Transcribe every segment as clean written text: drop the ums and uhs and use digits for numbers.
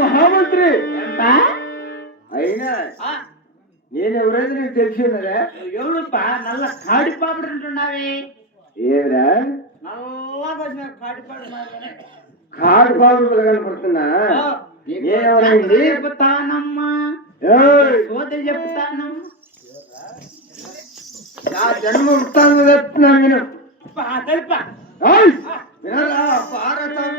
మహామంత్రి అయినా నేను ఎవరైతే నీకు తెలిసినదా? ఎవరుప్ప నల్ల కాడి పాపడు ఉంటున్నావి ఏరా నల్లగా కాడి పాడు కాడు పాపడు కనపడుతున్నా? నేనెవరైంది చెప్తానమ్మా సోదరి చెప్తాను జన్మ వృత్తాన్ని చెప్తున్నా నేను తెలుపా భారతం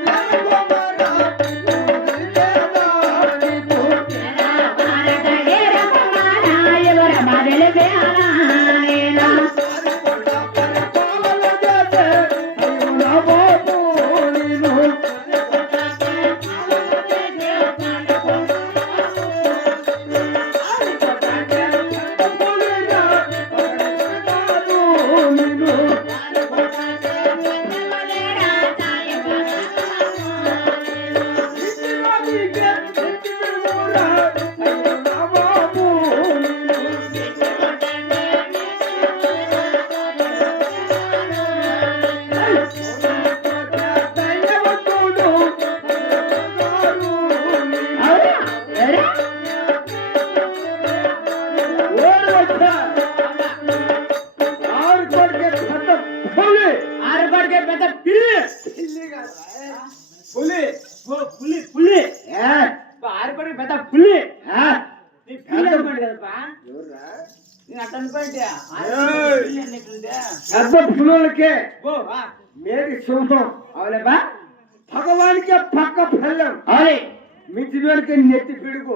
మేడి సింహం అవులేబా భగవానికే పక్క ఫలం అరే మిత్రులకే నెత్తి పిడుగు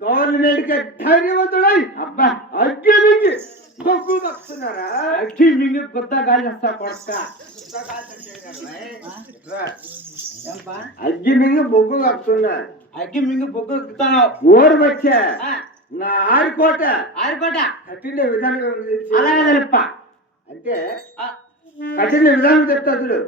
గవర్నమెంట్కే ధైర్యవంతుడై అబ్బా అగ్గి మింగి బొగ్గు వస్తున్నారా? అగ్గి మింగి కొత్త గాలి వస్తా కొడక అగ్గి మింగి బొగ్గు వస్తున్నా అగ్గి మింగి బొగ్గు ఎక్కుతాను ఓరు వచ్చా నా ఆరికోట కట్టిన విధానం అలాగే తెలుప అంటే కఠిన విధానం చెప్తా తెలుగు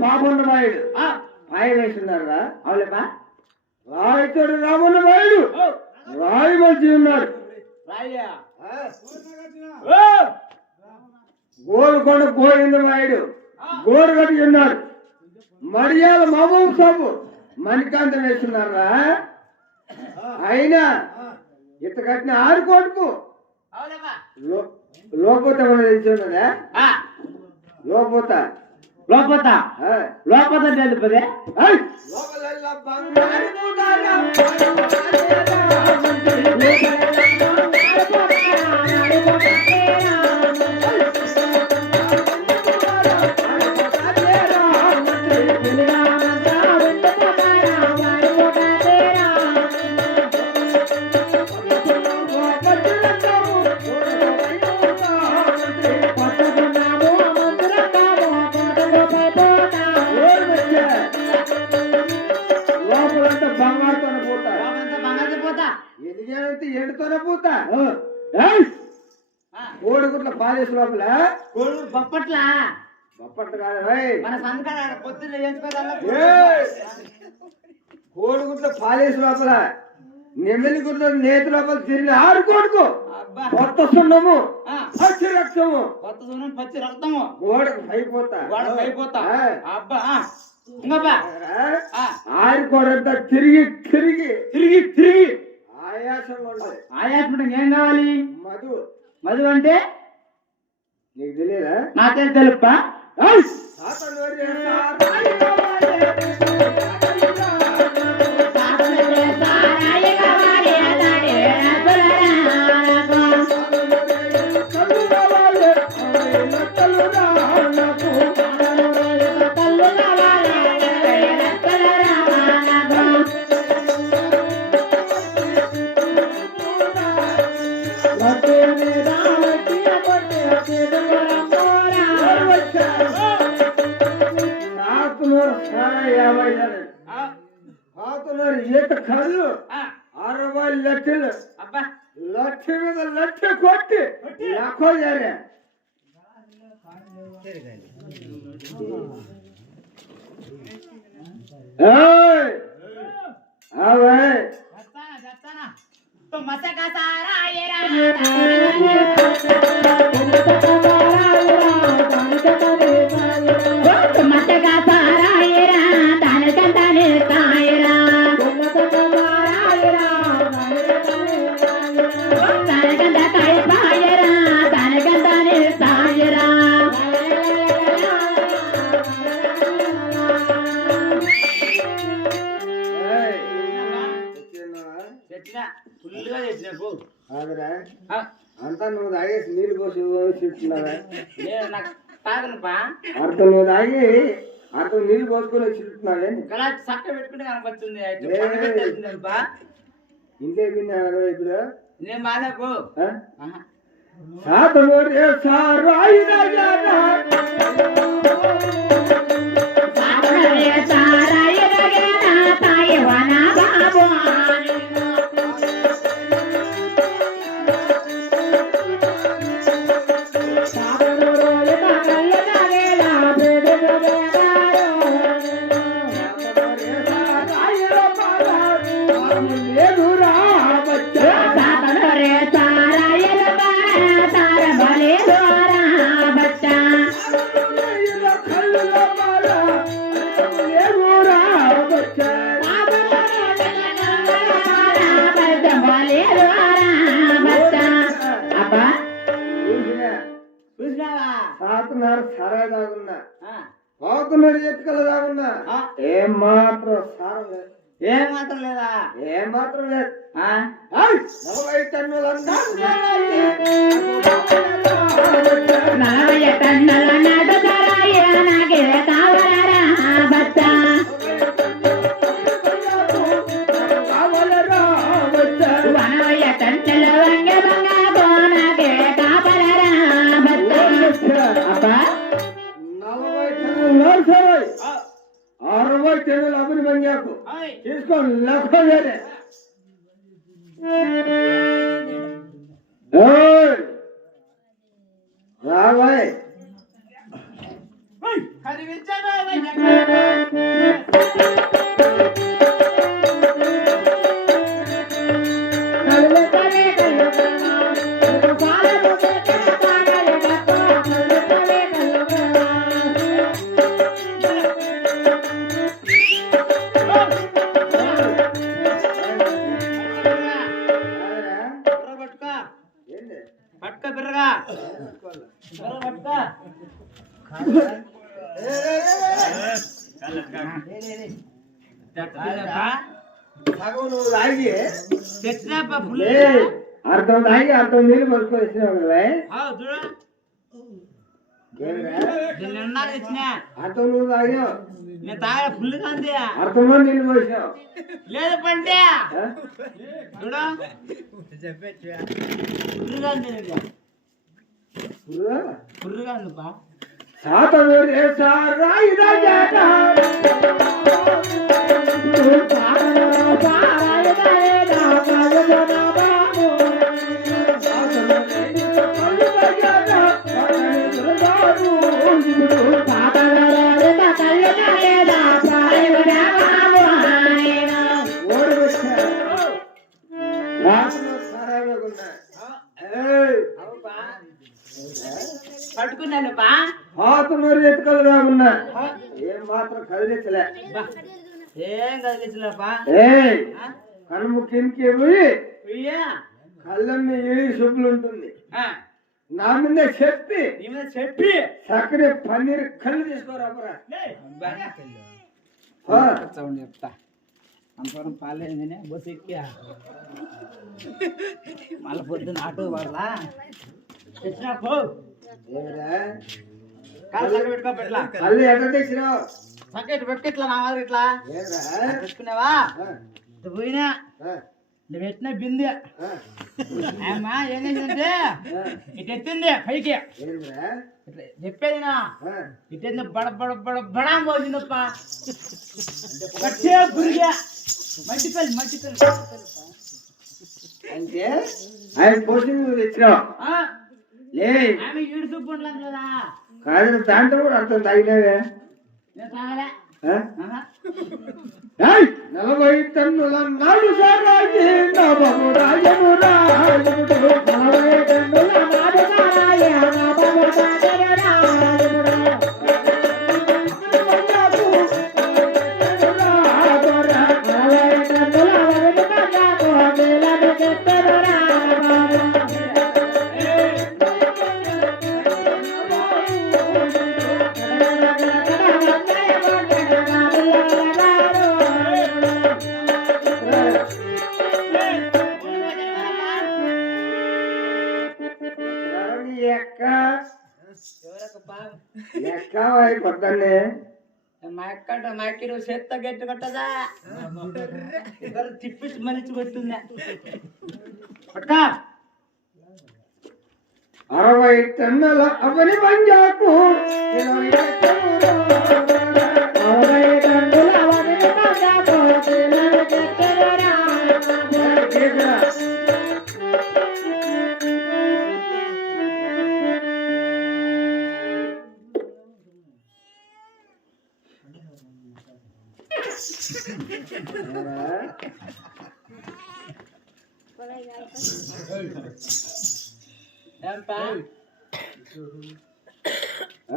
పాపన్నమాయుడు పాయ వేస్తున్నారా? అవులేపా రాయితోడు రామన్నమాయుడు రాయి మంచి ఉన్నాడు. గోలుకొండ గోవిందమాయుడు గోరు కట్టి ఉన్నాడు. మడియాల మహబూబ్ సాబు మణికాంతం వేస్తున్నారా? అయినా ఇత కట్టిన ఆరుకోటుకు లోపోత తెలిసి ఉన్నదా? లోపోత తెలుపదే ఎండుతోనే పోతా కోడిగుట్ల పాలేసు లోపల బొప్పట్ల కాదు మన సంతకాల పొద్దున్న కోడిగుట్ల పాలేసు లోపల నెమ్మలి గుట్ల నేతి లోపల తిరిగి ఆరుకోడుకు కొత్త సున్నము పచ్చి రక్తము పచ్చి రక్తము గోడకు పైపోతా అబ్బా ఇంకా ఆరుకోడంతా తిరిగి తిరిగి తిరిగి తిరిగి ఆయాసం ఏం కావాలి? మధు అంటే నీకు తెలియదా? నాకే తెలుపా? ఈత కళ్ళు 60 లక్షలు అబ్బా లక్ష మీద లక్ష కొట్టి లక్ష జారే तो मसका सारा ये అంతా నువ్వు తాగేసి నీళ్ళు పోసి చెప్తున్నావా నాకు తాగనుపా అర్థం నువ్వు తాగి అర్థం నీళ్ళు పోసుకొని చెప్తున్నావే గలాట్ సక్క పెట్టుకుంటే కనపడుతుంది ఇంకే విన్నావు ఇప్పుడు నేను మానేపు సాధన సరే దాగున్నా పోతున్నారు ఎత్తుకల దాగున్నా ఏం మాత్రం సారం లేదు ఏమాత్రం లేదా ఏమాత్రం లేదు 40 టన్నులు 40 టన్నుల నాటు నాకే కావాలరా బచ్చ 40 టన్నుల వంగ బంగాకో నాకే కావాలరా బచ్చ అబ్బా 40 టన్నులు అభిని బంగాకు తీసుకోండి లెక్క రాబాయ్ పట్టుక బిర్రగా పట్టుక నువ్వు తాగి తెచ్చినాపా ఫుల్ అర్థం తాగి అర్థం నీళ్ళు పడుకొని వచ్చినావు నిన్న తెచ్చినా అర్థం నువ్వు తాగినావు నేను తాగా ఫుల్ గా ఉంది అర్థంలో నీళ్ళు పోసినావు లేదు పంటే చూడు ఫుల్గా ఉంది ఫుల్గా ఉందిపా సాతవేరే సారాయి రాజాట పట్టుకున్నాను బా పాతమూరు ఎత్తుకలు ఉన్నా ఏం మాత్రం కదిలించలే ఏం కదిలించలేపా కనుము కిందకి పోయి అయ్యా కళ్ళమ్మి ఏడు శుభ్లు ఉంటుంది నా మీద చెప్పి నీ మీద చెప్పి చక్కని పన్నీర్ కళ్ళు తీసుకోరా చెప్తా అంతవరం పాలేదని బస్సు ఎక్కా మళ్ళీ పొద్దున్న ఆటో పడలా తెచ్చినా పో కాళ్ళు పెట్టుకో పెట్టలా కళ్ళు ఎక్కడ తెచ్చినావు సకెట్ పెట్టుకు ఇట్లా నా మాదిరి ఇట్లా పెట్టుకున్నావా పోయినా నువ్వు పెట్టిన బిందె అమ్మా ఏం చేసిందంటే ఇటు ఎత్తింది పైకి ఏంద్రా? ఇట్లా చెప్పేది నా ఆ, ఇటు బడ బడ బడ బడా పోతుందప్ప పట్టే గురిగా మట్టిపల్లి అంటే ఆయన పోషణ నువ్వు తెచ్చినావు లే ఆమె ఈడు సూపు ఉండలేం కదా కాదు దాంట్లో కూడా అర్థం తాగినావే నేను తాగలే ఆ? ఆహా. ఏయ్! 40 టన్నుల నాడు సారాయి నవము రాజము రాజముడు 40 టన్నుల నాడు సారాయి నవము రాజము రాజముడు పొద్దున్నే మా అక్క నువ్వు చేత్త గట్టి కొట్టదా ఇద్దరు తిప్పించి మనిషి కొట్టిందా పక్క 60 టన్నుల అవని పంజాకు 20 టన్నుల అవని పంజాకు ఏంపా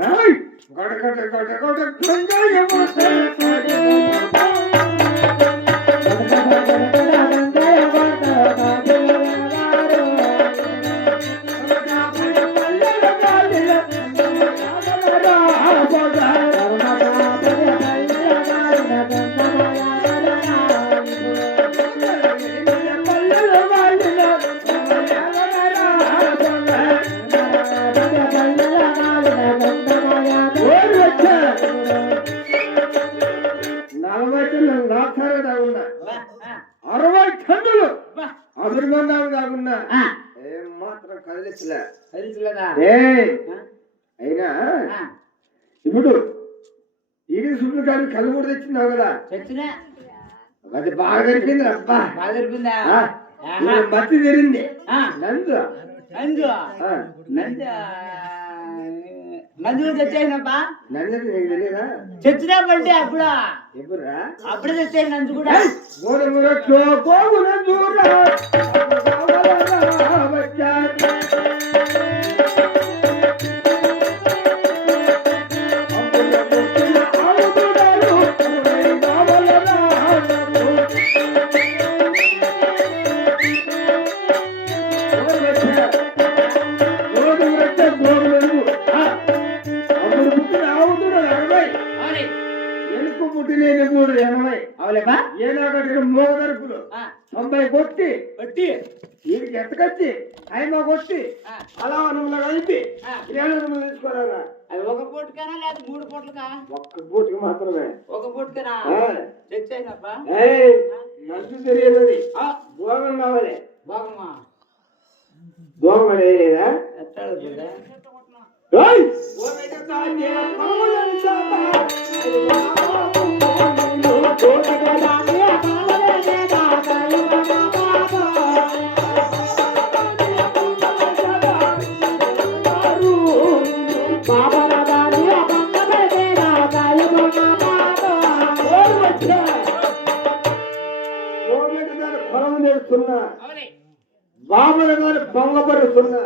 ఏయ్! గొడ గొడ గొడ గొడ గంజాయ మోసే కాకుండా ఏం మాత్రం కదిలించలే అయినా ఇప్పుడు ఈడి సుబ్బులు కానీ కళ్ళు కూడా తెచ్చినావు కదా తెచ్చినా అది బాగా జరిపింది అబ్బా బాగా జరిపిందా మత్తి తెరింది నందు నందు నందు తెచ్చాయినప్పా నందు నీకు తెలియదా తెచ్చినా పండి అప్పుడు ఎప్పుడురా అప్పుడే తెచ్చాయి నందు కూడా గోడమురట్లో పోగున దూరా అవులేపా ఏనాడు మోగదరుపులు 90 కొట్టి వీడికి ఎత్తకొచ్చి అయినా కొట్టి అలా నువ్వు కలిపి 700 తీసుకోరాగా అవి ఒక పూటకనా లేదా 3 పూటలకా ఒక్క పూటకి మాత్రమే ఒక పూటకనా తెచ్చాయినప్పా నన్ను తెలియదు భోగం కావాలి బాగమ్మా భోగం లేదా ఎత్తాడు బాబుల గారు పొంగబడుతున్నా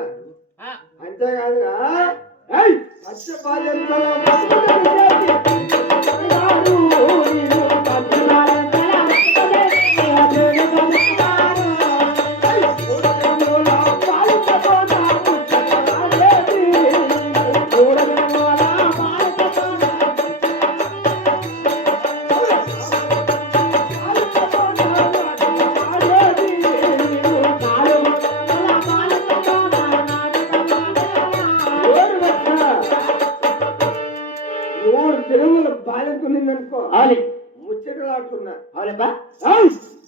అంతేకాదుగా మత్స్య బాల్యంతలో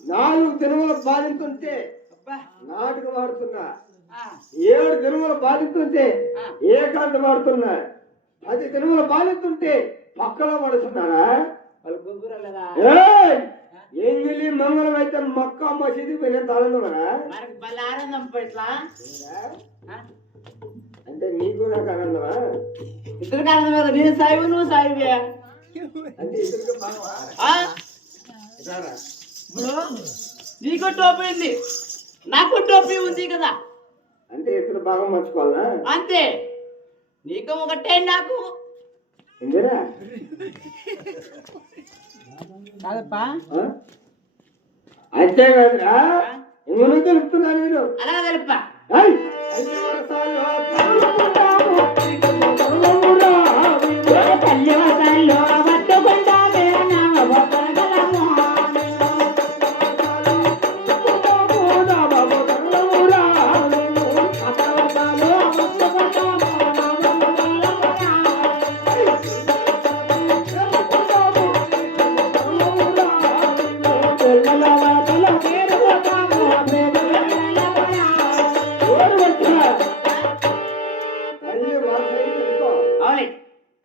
4 దినములు బాధితుంటే అబ్బా నాటుకు వాడుతున్నా, ఆ, 7 దినములు బాధితుంటే ఏకాంత వాడుతున్నా, 10 దినములు బాధితుంటే పక్కలో పడుతున్నారా? వాళ్ళు కుదురలేదా ఎంగిలి మంగళం అయితే మక్క మసీదు పోయినంత ఆనందమరా? మనకి భలే ఆనందం ఇట్లా అంటే నీకు నాకు ఆనందమా? ఇద్దరికి ఆనందం కదా, నేను సాయిబు నువ్వు సాయిబే. అంటే ఇద్దరికి బాగా రారా? ఇప్పుడు నీకు టోపీ ఉంది, నాకు టోపీ ఉంది కదా, అంటే ఇద్దరు బాగా మర్చుకోవాలా? అంతే. నీకు ఒకటే నాకు ఇందిరా కాదప్పా. అంతే కదరా, ఇంకొక తెలుపుతున్నాను నేను. అలాగే తెలుపా.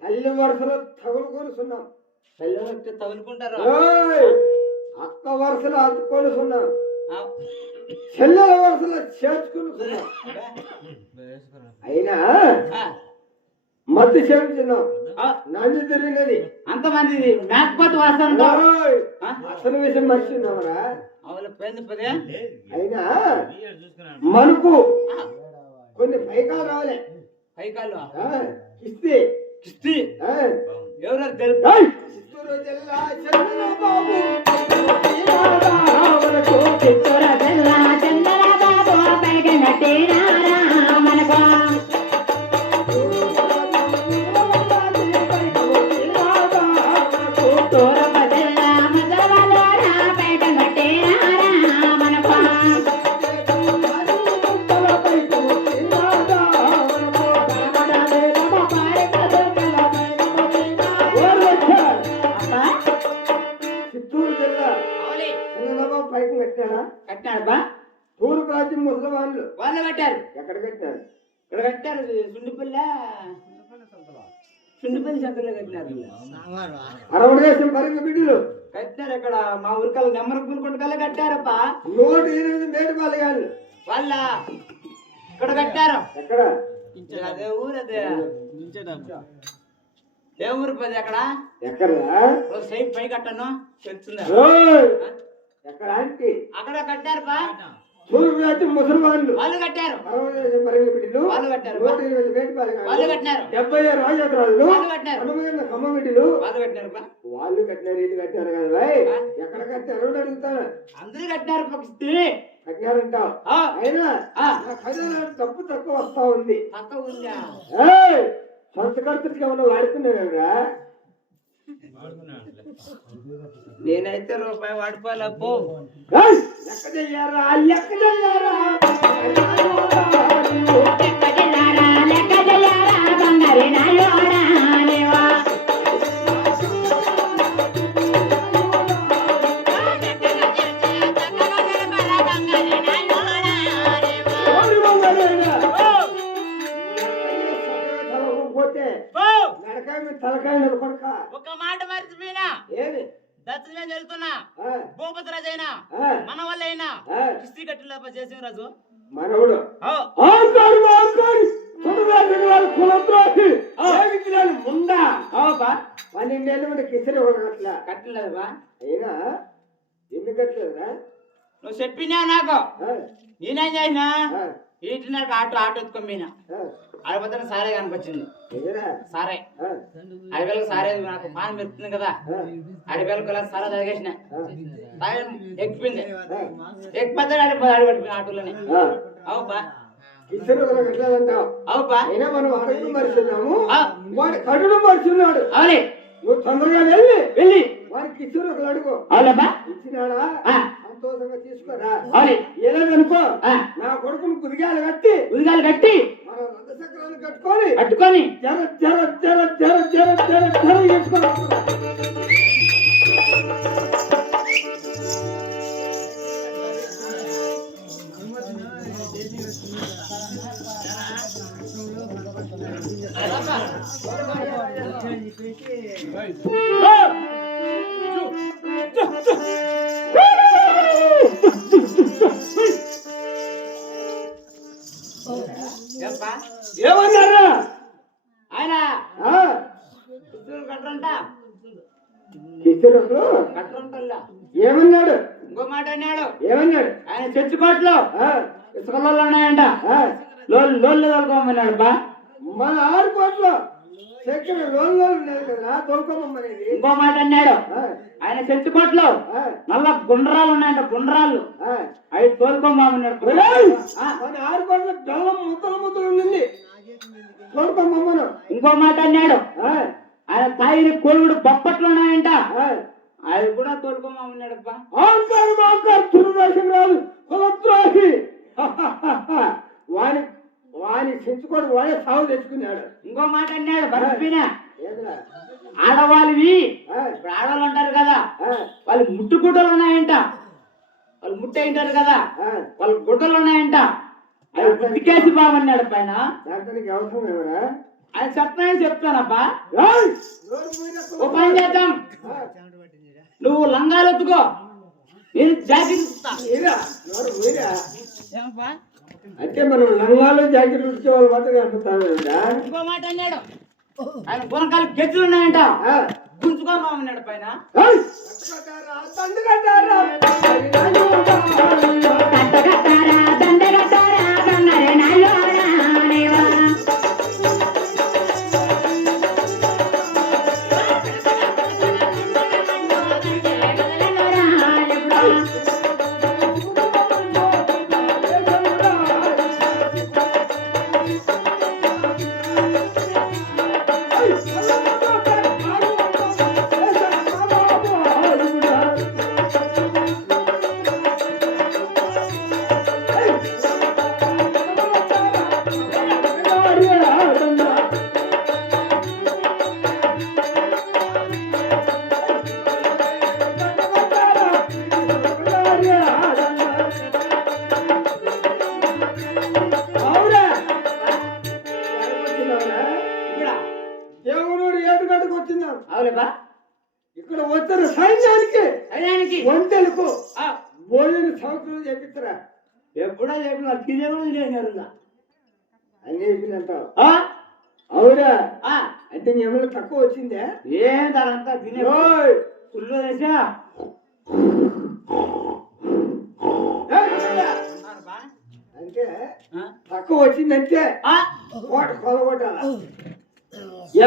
తల్లి వరుసలో తగులుకొనిస్తున్నాం, పిల్లలు తగులుకుంటారు. అక్క వరుసలో అతుకొనిస్తున్నాం, చెల్లెల వరుసలో చేర్చుకున్నాం. అయినా మత్తు చేస్తున్నాం, నంది తిరిగినది అంతమంది మేకపోతే వస్తాను. అసలు విషయం మర్చిన్నామరా? అవును పదే పదే. అయినా మనకు కొన్ని పైకాలు రావాలి. పైకాలు కిస్తీ కిస్తీ ఎవరు తెలుపు. చిత్తూరు జిల్లా చంద్రబాబు పైకి కట్టాడా? కట్టాడబ్బా. తూర్పు రాజ్యం ముసలి వాళ్ళు కట్టారు. ఎక్కడ కట్టారు? ఇక్కడ కట్టారు. సుండిపల్లి సంతలో కట్టినారు. అరవదేశం పరిగ బిడ్డలు కట్టారు. ఇక్కడ మా ఊరికల్లా నెమ్మర పూలుకొండకల్లా కట్టారప్ప. 108 మేడిపాలు కానీ వాళ్ళ ఇక్కడ కట్టారు. ఎక్కడ? అదే ఊరు. అదే ఏ ఊరు పది అక్కడ ఎక్కడా? సైడ్ పై కట్టాను తెలుస్తుందా? ఎక్కడ అంటే అక్కడ కట్టారు పా. తూర్పు రాజ్యం ముసలి వాళ్ళు కట్టారు. అరవదేశం పరిగ బిడ్డలు వాళ్ళు కట్టారు. 108 మేడిపాలు వాళ్ళు కట్టినారు. 70 రాజాత్రాలు వాళ్ళు కట్టారు. కమ్మ బిడ్డలు వాళ్ళు కట్టినారు పా. వాళ్ళు కట్టినారు. ఇది కట్టారు కదా భాయ్, ఎక్కడ కట్టారు అని అడుగుతాను. అందరూ కట్టినారు పక్షి కట్టినారంటావు. అయినా తప్పు తక్కువ వస్తా ఉంది. తక్కువ ఉందా? సొంత ఖర్చుకి ఏమన్నా వాడుతున్నారా? నేనైతే రూపాయి వాడుకోవాలా పో. లెక్క చెయ్యారా? లెక్క చెయ్యారా? తలకాయ కొడుక ఒక మాట మర్చిపోయినా. ఏది? దత్తమే జరుగుతున్నా భూపతి రాజు అయినా మన వల్ల అయినా కిస్తీ కట్టిన చేసిన రాజు మనవుడు ముందా 12 ఏళ్ళ మంది కిసరి అట్లా కట్టలేదు బా. అయినా ఎందుకు కట్టలేదురా? నువ్వు చెప్పినా నాకు. నేనేం చేసినా ఇంటి నాకు ఆటో ఎత్తుకోమీనా అడపతన సారే కనిపించింది. సారే అడవిలకు సారే నాకు పానం పెరుగుతుంది కదా. అడవిలకు సారా తాగేసిన ఎక్కిపోయింది. ఎక్కిపోతే అడపడిపోయిన ఆటోలోనే. అవుపా అవుపా మనం అడుగు మరిచిన్నాము. వాడు కడుడు మరిచిన్నాడు. అవునే నువ్వు తొందరగా వెళ్ళి వారికి ఇచ్చిన ఒకరు అడుగు. అవునబ్బా ఇచ్చినాడా? సంతోషంగా తీసుకోరా. అవునే ఎలాగనుకో నా కొడుకును కుదిగాలు కట్టి మన రథ చక్రాన్ని కట్టుకొని జర జర జర జర జర జర జర చేసుకో. ఏప్పా? ఏమన్నారా ఆయన ఆ, పుస్తకాలు కట్టరంట కిచెన్లో కట్టరంటల్లా. ఏమన్నాడు ఇంకో మాట అన్నాడు, ఏమన్నాడు ఆయన చర్చికోట్లో ఆ, ఇసుకలలో ఉన్నాయంట, ఆ, లోన్లు తోలుకోమన్నాడు బా. మన 6 కోట్లు చక్కెర లోన్లో ఉన్నాయి కదా తోలుకోమనేది ఇంకో మాట అన్నాడు, ఆయన చర్చికోట్లో నల్ల గుండ్రాలు ఉన్నాయంట, గుండ్రాలు అవి తోలుకోమన్నాడు. మన 6 కోట్ల బెల్లం ముద్దలు ఉంది తోలుకోమమ్మను ఇంకో మాట అన్నాడు, ఆయన తాయిని కోవిడు బొప్పట్లు ఉన్నాయంట, అవి కూడా తోలుకోమన్నాడు బా. ఆంకారు తురుదోషం రాదు కులద్రోహి వాని వాని చెంచుకొని వాడే సాగు తెచ్చుకున్నాడు. ఇంకో మాట అన్నాడు, బర్ఫీనా ఏదిరా? ఆడవాళ్ళవి ఇప్పుడు ఆడవాళ్ళు అంటారు కదా, వాళ్ళు ముట్టు గుడ్డలు ఉన్నాయంట, వాళ్ళు ముట్టేంటారు కదా, వాళ్ళ గుడ్డలు ఉన్నాయంట, అవి గుడ్డికేసి బాబన్నాడు పైన. దానికి అవసరం ఏమరా ఆయన చెప్పని చెప్తానబ్బా. ఓ పని చేద్దాం, నువ్వు లంగాలు ఎత్తుకో, నేను జాకెట్ ఇస్తా. ఏమబ్బా? అంటే మనం లంగాలు జాకెట్ ఉడికే వాళ్ళు మాత్రం కనుపుతాను. ఇంకో మాట అన్నాడు, ఆయన గుణకాలు గెజ్జలు ఉన్నాయంట, గుంజుకోమన్నాడు పైన. అవులేబా? ఇక్కడ వచ్చారు సైన్యానికి సైన్యానికి వంటలకు భోజన సంవత్సరం చెప్పిస్తారా? ఎప్పుడో చెప్పిన తినే కూడా లేనారు అన్ని చెప్పిందంటావు అవునా? అంటే నీ ఏమైనా తక్కువ వచ్చిందే? ఏం దానంతా తినే ఫుల్ వేసా అంటే తక్కువ వచ్చిందంటే కోట కొలగొట్టాల.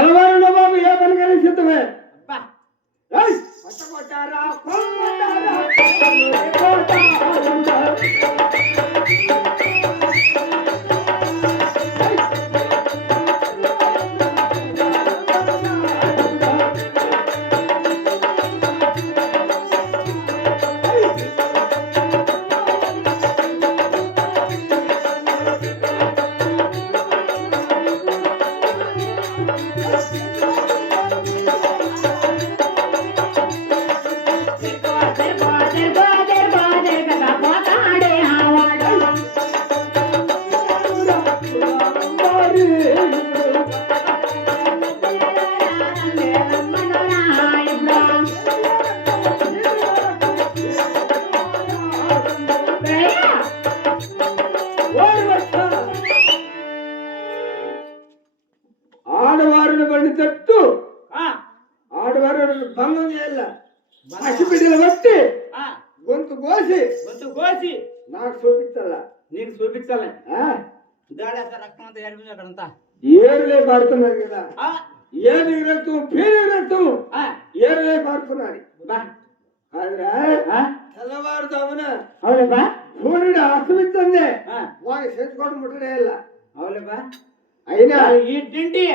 ఎవరు బాబు ఏ పని కానీ సిద్ధమే. పట్టగొట్టారా ఆడవారిని బండి తట్టు ఆడవారు భంగం చేయాల. పసిబిడ్డలు బట్టి గొంతు కోసి నాకు చూపించాలా? నీకు చూపించాలి. దాడేస్తా రక్తం అంతా ఏడిపోయింది అక్కడంతా. ఏరులే పడుతున్నారు కదా, ఏడు రక్తం పేరు రక్తం ఏరులే పడుతున్నారు. తెల్లవారుదామున సూర్యుడు అస్తమిస్తుంది, వాడి చేసుకోవడం ముట్టడేయాల. అవులేబా? అయినా ఈ తిండి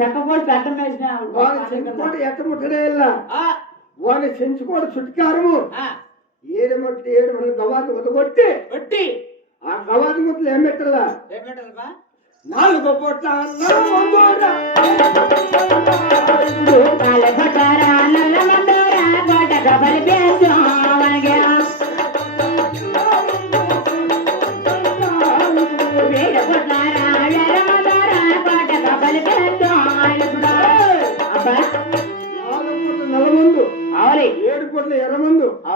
చెక్కపోతే అడ్డం వేసిన వాడి చెంచుకోట ఎట్ట ముట్టడేయాల. వాడి చెంచుకోట చుట్టుకారము 7 మట్టి గవాతి కొట్టి ఆ గవాతి ముట్టలు ఏం పెట్టాలా? 4 పొట్ల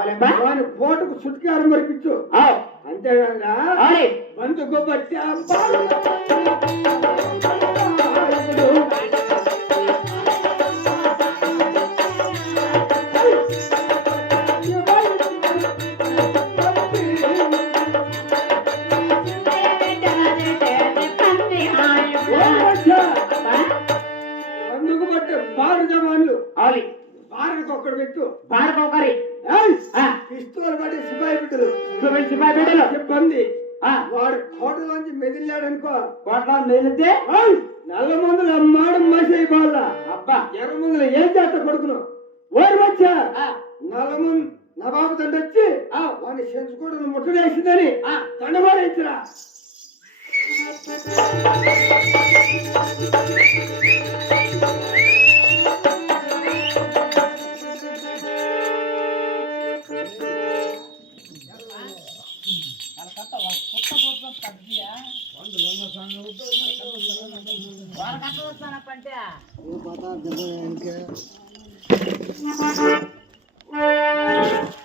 అవులేబ్బా వాని పోటుకు సుట్కారం మరిపించు అవు అంతేగాక అవులే బంధుకు బట్టి బంధుకు బట్టి బారు జవాన్లు అవులి బారుకు ఒక్కడు పెట్టు పాడుకోకరి పిస్తోలు పట్టి సిపాయి బిడ్డలు సిపాయి బిడ్డలు సిబ్బంది ఆ, వాడు కోటలోంచి మెదిలాడు అనుకో కోట్ల మేలితే నల్ల మందులు అమ్మాడు మసి వాళ్ళ అబ్బా ఎర్ర మందులు ఏం చేస్తా కొడుకును ఓరు వచ్చా ఆ, నల్లముందు నవాబు తండ్రి వచ్చి వాడిని సెంచుకోవడం ముట్టడేసిందని ఆ, దండమారించరా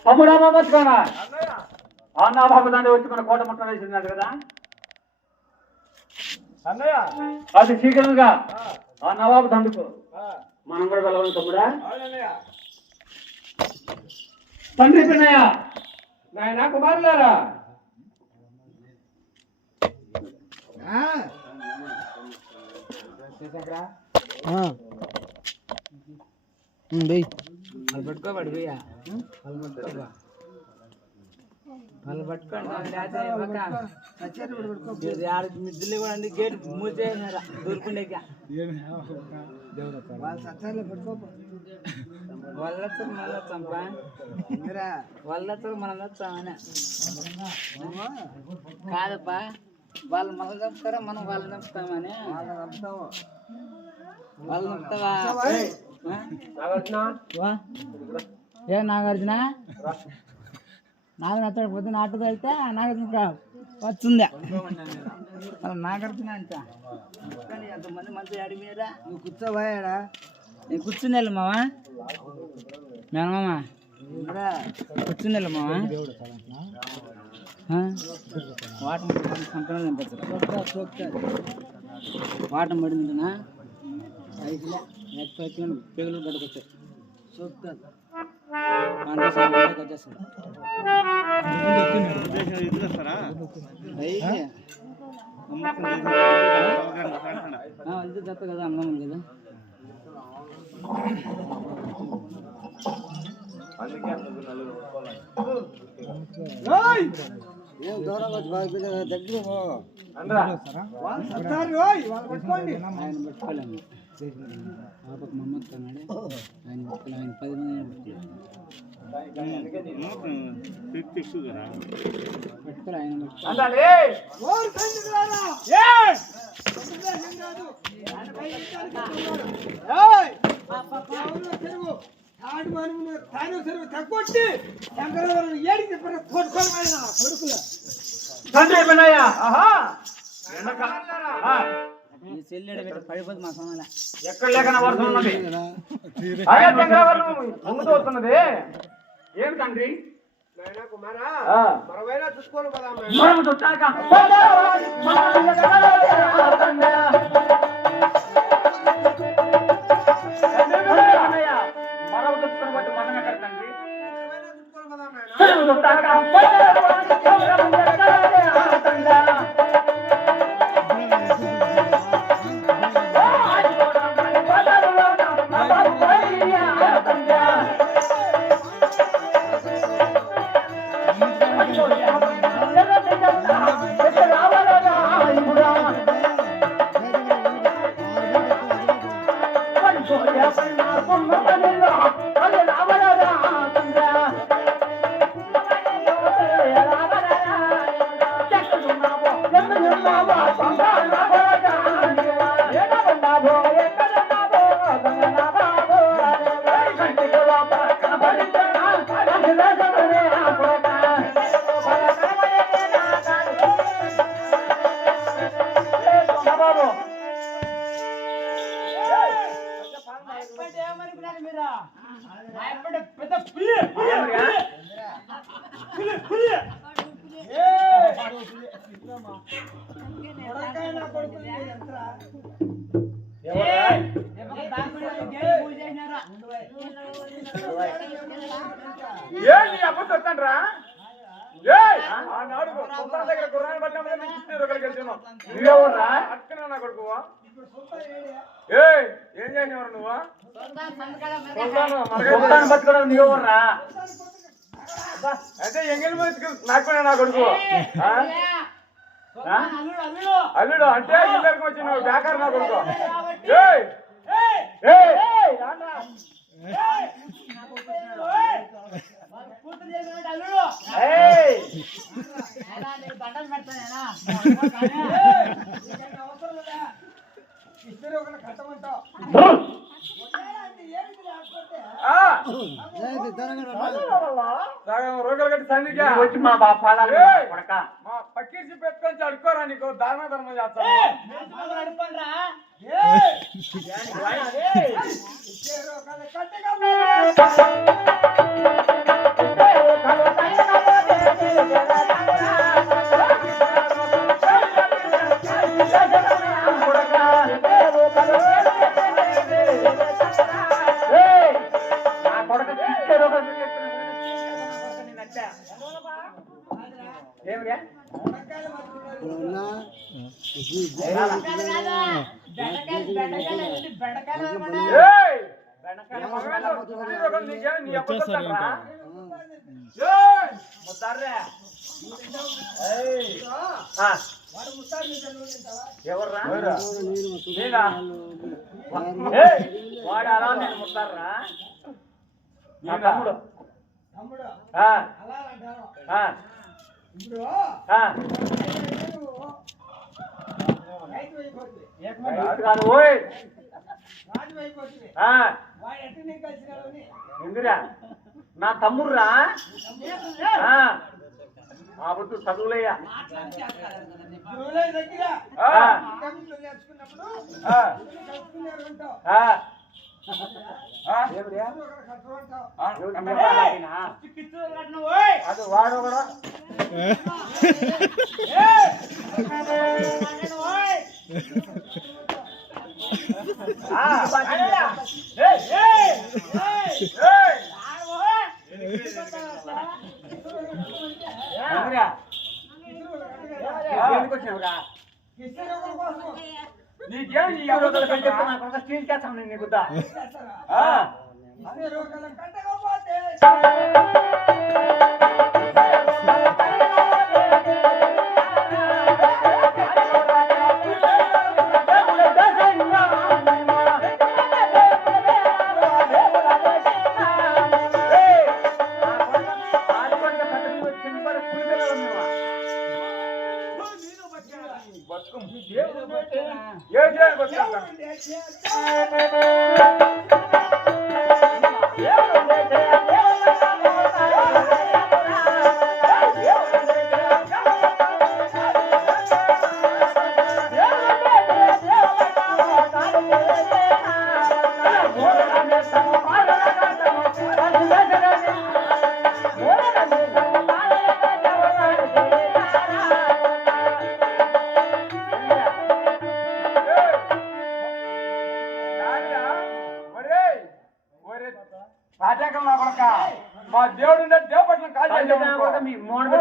తమ్ముడా బాబా అన్న బాబు తండ్రి వచ్చి మన కోట ముట్ట వేసింది కదా అన్నయ్య అది శీఘ్రంగా ఆ నవాబు తండ్రుకు మనం కూడా వెళ్ళవాలి తమ్ముడా తండ్రి పిన్నయ్య నాయన కుమారులారా పట్టుకోబడి వాళ్ళు పట్టుకోండి మిద్దులు ఇవ్వండి గేట్ మూసేసినారా దూరుకుండే వాళ్ళతో మళ్ళీ చంపా వాళ్ళతో మనం వచ్చామని కాదప్పా వాళ్ళు మనం చంపుతారా మనం వాళ్ళని చంపుతామని వాళ్ళు చంపుతావా ఏ నాగార్జున నాగార్జున పొద్దున ఆటో అయితే నాగార్జున వచ్చిందా నాగార్జున అంట కానీ ఎంతమంది మంచి అడిగి మీద నువ్వు కూర్చోబోయాడా నేను కూర్చుంది మావా మేనమామ కూర్చుంది మావా వాటం కంపెనీ నింపచ్చు వాటం పడిందినా పెగులు గడుకొచ్చాయి చూస్తాను వచ్చేస్తాడు ఇది తప్ప కదా అమ్మమ్మ కదా దూరం వచ్చి బాగా దగ్గర ఆయన పెట్టుకోలేము పాపకు మమ్మత్ అన్నాడు ఆయన పెట్టుకోలే ఆయన 10 మంది పెట్టుకోలే పడిపోతుంది మా సోమాల ఎక్కడ లేకన్నా వర్షం ఉన్నది వస్తున్నది ఏమి తండ్రి చూసుకోను కదా కొడకాయ నా కొడుకు ఎంతరా ఏంటి అబ్బు చెప్తాండ్రా ఆనాడు సొంతం దగ్గర గుర్రాన్ని పట్టినప్పుడు నీకు ఇస్తే ఒకరికి వెళ్తున్నావు నువ్వెవర్రా అక్కన నా కొడుకువా ఏం చేసినవారు నువ్వు పట్టుకోవడం నువ్వెవర్రా అయితే ఎంగిల్ మనిషికి నాకు నా కొడుకు అల్లుడు అంటే ఇద్దరికి వచ్చిన బేకారు నా కొడుకు రోగలు కట్టి సందిగా వచ్చి మా పక్కీర్చి పెట్టుకొని అడుకోరా నీకు దాన ధర్మం చేస్తాను ఎవర్రా వాడు అలా నేను ముట్టారా తమ్ముడు ఎందురా నా తమ్ముడురా ఆ బుట్టు చదువులయ్యా అది వాడు కూడా నీకేం స్టీల్ చేస్తాం నేను నీకు మా దేవుడు దేవపట్నం కాదు మీ మోడ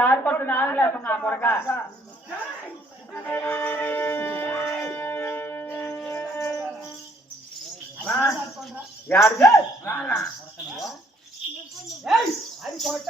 యారు పడుతుంది ఆగలేస్తాం నా కొడక అది కొట్ట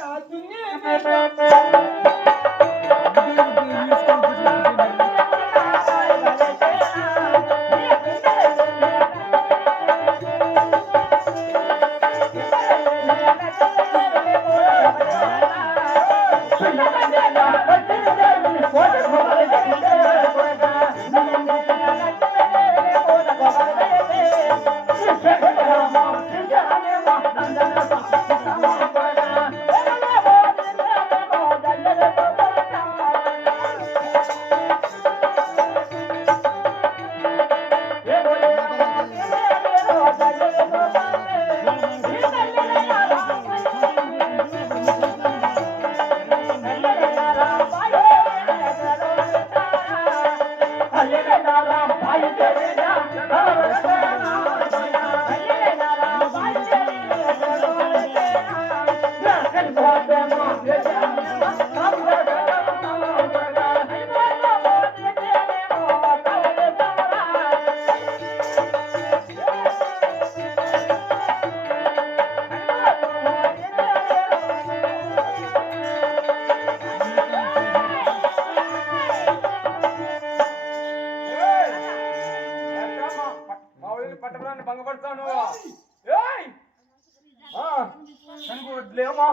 అవసరాన్ని భంగపడతావు నువ్వు. ఏయ్! ఆ, కనుక వదిలేమా?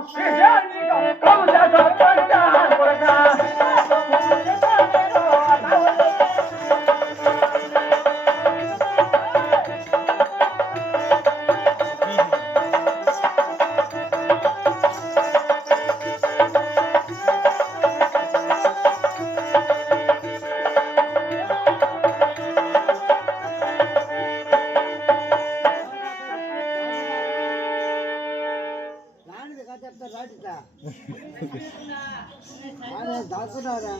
దాక్కున్నారా